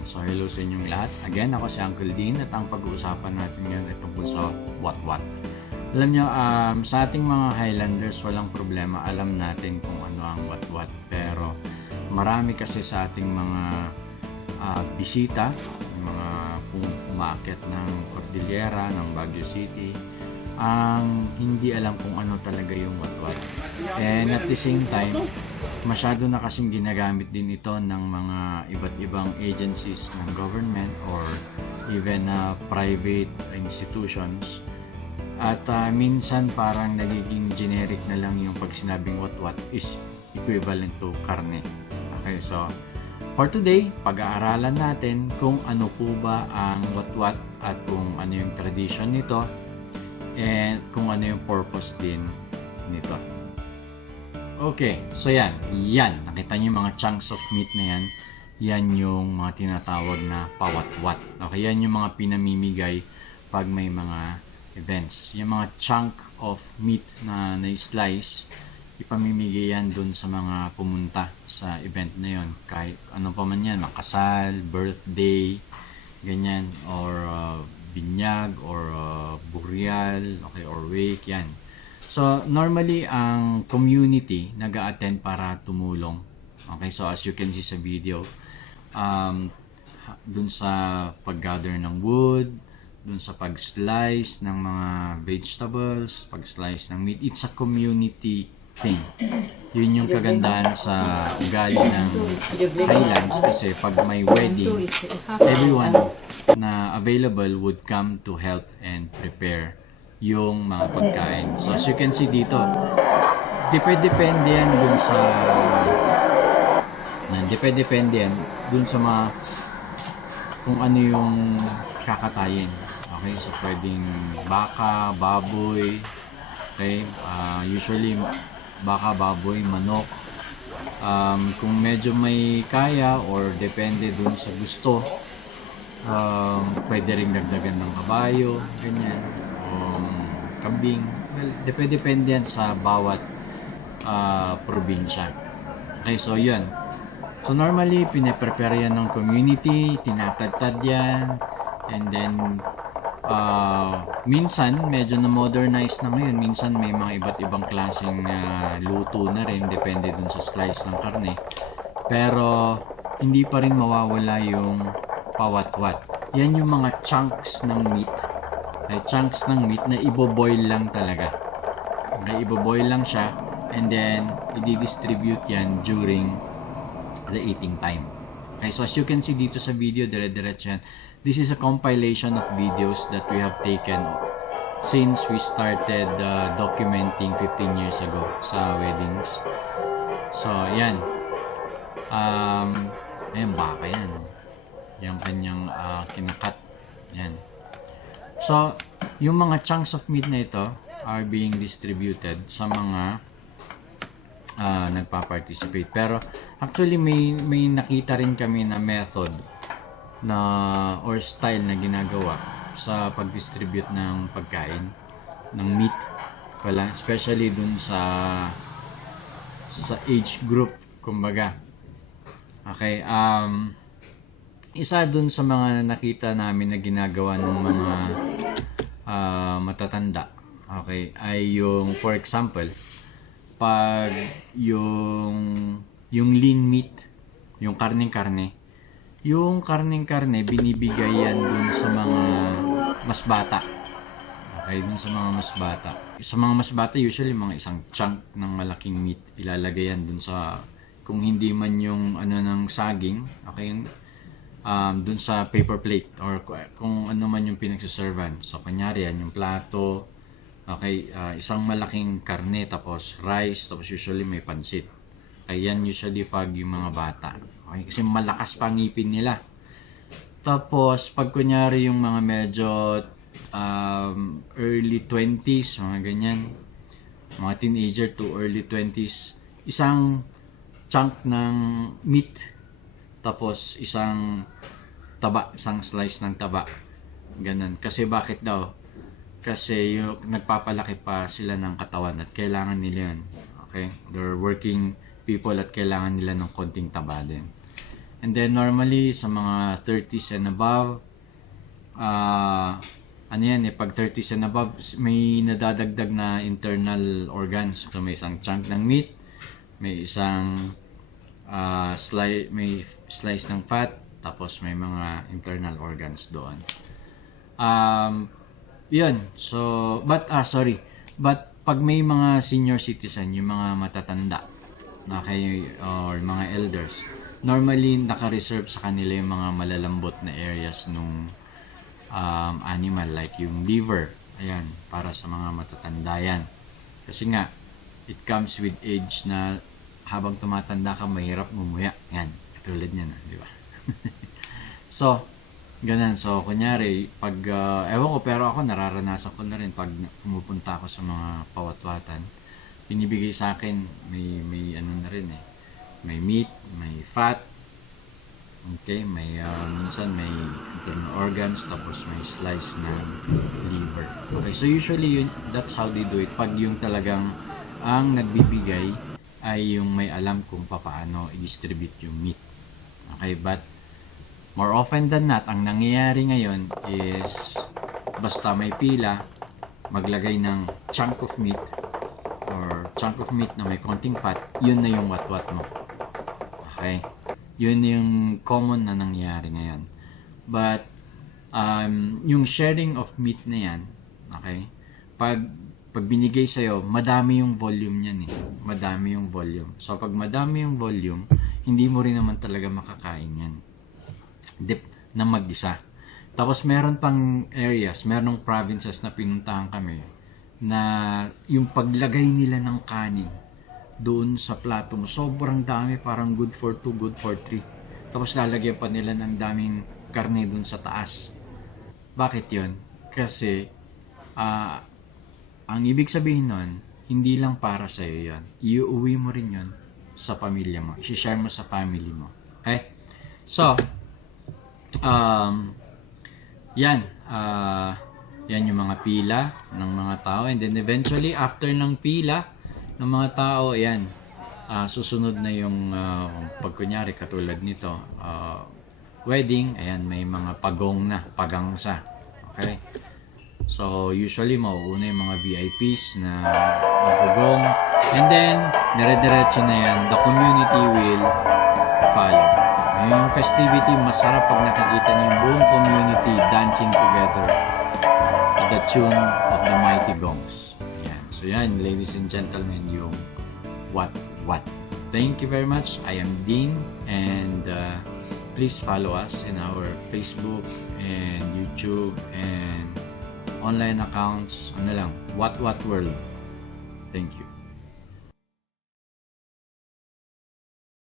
Ayan, so hello sa inyong lahat. Again, ako si Uncle Dean at ang pag-uusapan natin ngayon ay tungkol sa what-what. Alam nyo, um, sa ating mga Highlanders, walang problema. Alam natin kung ano ang what-what. Pero marami kasi sa ating mga ah, bisita, mga umaakit ng Cordillera, ng Baguio City, ang hindi alam kung ano talaga yung what-what. And at the same time, masyado na kasing ginagamit din ito ng mga iba't ibang agencies ng government or even uh, private institutions. At uh, minsan parang nagiging generic na lang yung pag sinabing what-what is equivalent to karne. Okay, so for today, pag-aaralan natin kung ano po ba ang what-what at kung ano yung tradition nito and kung ano yung purpose din nito. Okay, so yan. Yan. Nakita niyo yung mga chunks of meat na yan. Yan yung mga tinatawag na pawat-wat. Okay, yan yung mga pinamimigay pag may mga events. Yung mga chunk of meat na na-slice, ipamimigay yan dun sa mga pumunta sa event na yon Kahit ano pa man yan, makasal, birthday, ganyan, or uh, binyag, or uh, burial, okay, or wake, yan. So, normally, ang community nag attend para tumulong. Okay, so as you can see sa video, um, dun sa pag-gather ng wood, dun sa pag-slice ng mga vegetables, pag-slice ng meat, it's a community thing. Yun yung kagandahan sa ugali ng Highlands kasi pag may wedding, everyone na available would come to help and prepare yung mga pagkain. So as you can see dito, depende-depende yan dun sa depende-depende yan dun sa mga kung ano yung kakatayin. Okay, so pwedeng baka, baboy, okay, ah, usually baka, baboy, manok, um, kung medyo may kaya or depende dun sa gusto um, pwede rin dagdagan ng kabayo ganyan um, kambing? Well, depende depende yan sa bawat ah, probinsya. Okay so yun. So normally pinaprepare yan ng community tinatadtad yan and then ah, minsan medyo na modernize na ngayon. Minsan may mga iba't ibang klaseng ah, luto na rin depende dun sa slice ng karne. Pero hindi pa rin mawawala yung pawat-wat. Yan yung mga chunks ng meat. Ay, chunks ng meat na iboboil lang talaga. Okay, iboboil lang siya and then i-distribute yan during the eating time. Okay, so as you can see dito sa video, dire-diretso yan. This is a compilation of videos that we have taken since we started uh, documenting 15 years ago sa weddings. So, yan. Um, ayun, baka yan. Yung kanyang ah, kinakat. Yan. So, yung mga chunks of meat na ito are being distributed sa mga ah, nagpa-participate. Pero, actually, may, may nakita rin kami na method na or style na ginagawa sa pag-distribute ng pagkain ng meat especially dun sa sa age group kumbaga okay um isa dun sa mga nakita namin na ginagawa ng mga ah, matatanda okay ay yung for example pag yung yung lean meat yung karning-karne yung karning-karne binibigay yan dun sa mga mas bata okay dun sa mga mas bata. Sa mga mas bata usually mga isang chunk ng malaking meat ilalagay yan dun sa kung hindi man yung ano ng saging okay yun um, dun sa paper plate or ku- kung ano man yung pinagsaservan. So, kanyari yan, yung plato, okay, ah, isang malaking karne, tapos rice, tapos usually may pansit. Ayan usually pag yung mga bata. Okay, kasi malakas pa ang ngipin nila. Tapos, pag kunyari yung mga medyo um, early 20s, mga ganyan, mga teenager to early 20s, isang chunk ng meat tapos isang taba, isang slice ng taba. Ganun. Kasi bakit daw? Kasi yung nagpapalaki pa sila ng katawan at kailangan nila yun. Okay? They're working people at kailangan nila ng konting taba din. And then normally sa mga 30s and above, ah ano yan eh, pag 30s and above, may nadadagdag na internal organs. So may isang chunk ng meat, may isang ah slice, may slice ng fat, tapos may mga internal organs doon. Um, yun. So, but, ah, sorry. But, pag may mga senior citizen, yung mga matatanda, na kayo, or mga elders, normally, naka-reserve sa kanila yung mga malalambot na areas nung um, animal, like yung liver. Ayan, para sa mga matatanda yan. Kasi nga, it comes with age na habang tumatanda ka, mahirap mumuya. Yan, katulad niyan, ah, di ba? so, Ganun. So, kunyari, pag, uh, ewan ko, pero ako nararanasan ko na rin pag pumupunta ako sa mga pawatwatan, binibigay sa akin, may, may ano na rin eh, may meat, may fat, okay, may, uh, minsan may internal organs, tapos may slice na liver. Okay, so usually, yun, that's how they do it. Pag yung talagang, ang nagbibigay ay yung may alam kung papaano i-distribute yung meat. Okay, but more often than not, ang nangyayari ngayon is basta may pila, maglagay ng chunk of meat or chunk of meat na may konting fat, yun na yung wat-wat mo. Okay? Yun yung common na nangyayari ngayon. But, um, yung sharing of meat na yan, okay? Pag, pag binigay sa'yo, madami yung volume niyan eh. Madami yung volume. So, pag madami yung volume, hindi mo rin naman talaga makakain yan dip na mag-isa. Tapos meron pang areas, merong provinces na pinuntahan kami na yung paglagay nila ng kanin doon sa plato mo, sobrang dami, parang good for two, good for three. Tapos lalagyan pa nila ng daming karne doon sa taas. Bakit yon? Kasi ah, ang ibig sabihin nun, hindi lang para sa iyo yon. Iuwi mo rin yon sa pamilya mo. I-share mo sa family mo. Okay? So, um, yan, ah, yan yung mga pila ng mga tao and then eventually after ng pila ng mga tao, yan, ah, susunod na yung uh, pag kunyari katulad nito, ah, wedding, ayan, may mga pagong na, pagangsa. Okay? So, usually, mauuna yung mga VIPs na magugong. And then, dire-diretso na yan, the community will follow. Ngayon, yung festivity, masarap pag nakikita niyo yung buong community dancing together at the tune of the mighty gongs. Yan. So yan, ladies and gentlemen, yung What What. Thank you very much. I am Dean and uh, please follow us in our Facebook and YouTube and online accounts. Ano lang, What What World. Thank you.